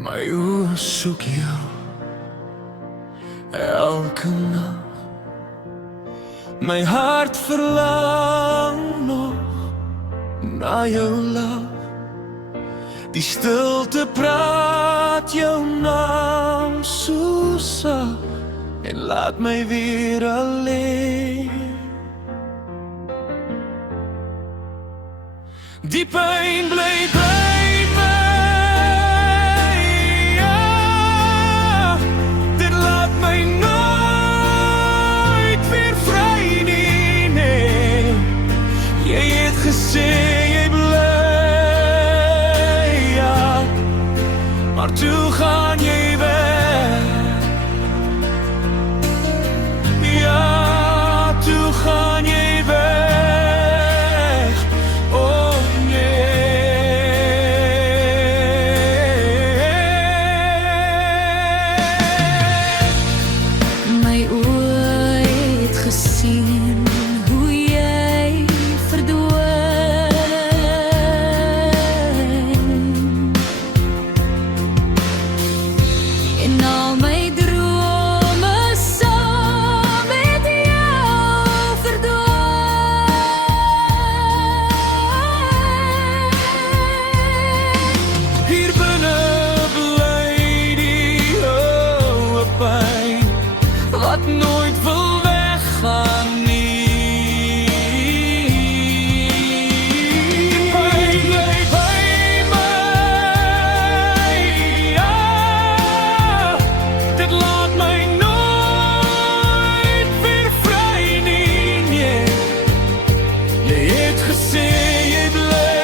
My oë soek jou elke nag. My hart verlang nog na jou lach. Die stilte praat jou naam so sag en laat my weer alleen. Die pyn bly by my, ja. Dit laat my nooit weer vry nie, nee. Jy het gesê jy bly, ja. Maar toe gaan jy weg. Ja, toe gaan jy weg. Sien hoe jy verdwyn en al my drome saam met jou verdwyn. Hier binne bly die oue pyn wat nooit wil gaan nie. Die pyn bly by my, ja. Dit laat my nooit weer vry nie, nee. Jy het gesê jy bly,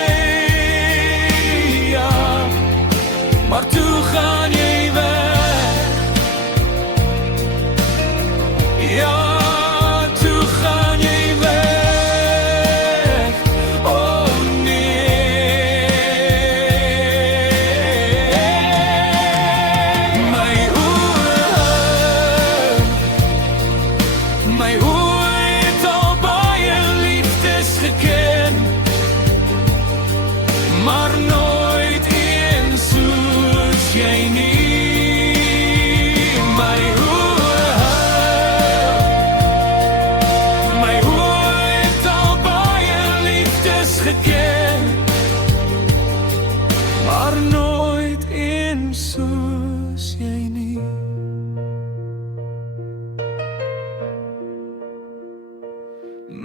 ja. Maar toe gaan jy weg, ja. My oë het al baie liefdes geken, maar nooit een soos jy nie. My oë het al baie liefdes geken, maar nooit een soos jy nie.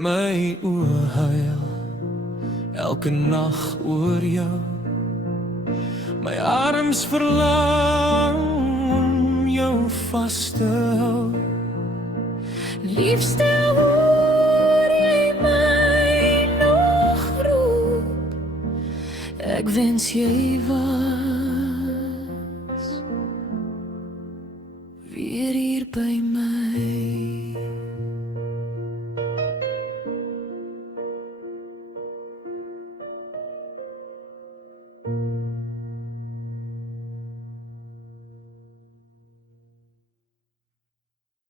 My oë huil elke nag oor jou. My arms verlang om jou vas te hou. Liefste, hoor jy my nog roep? Ek wens jy was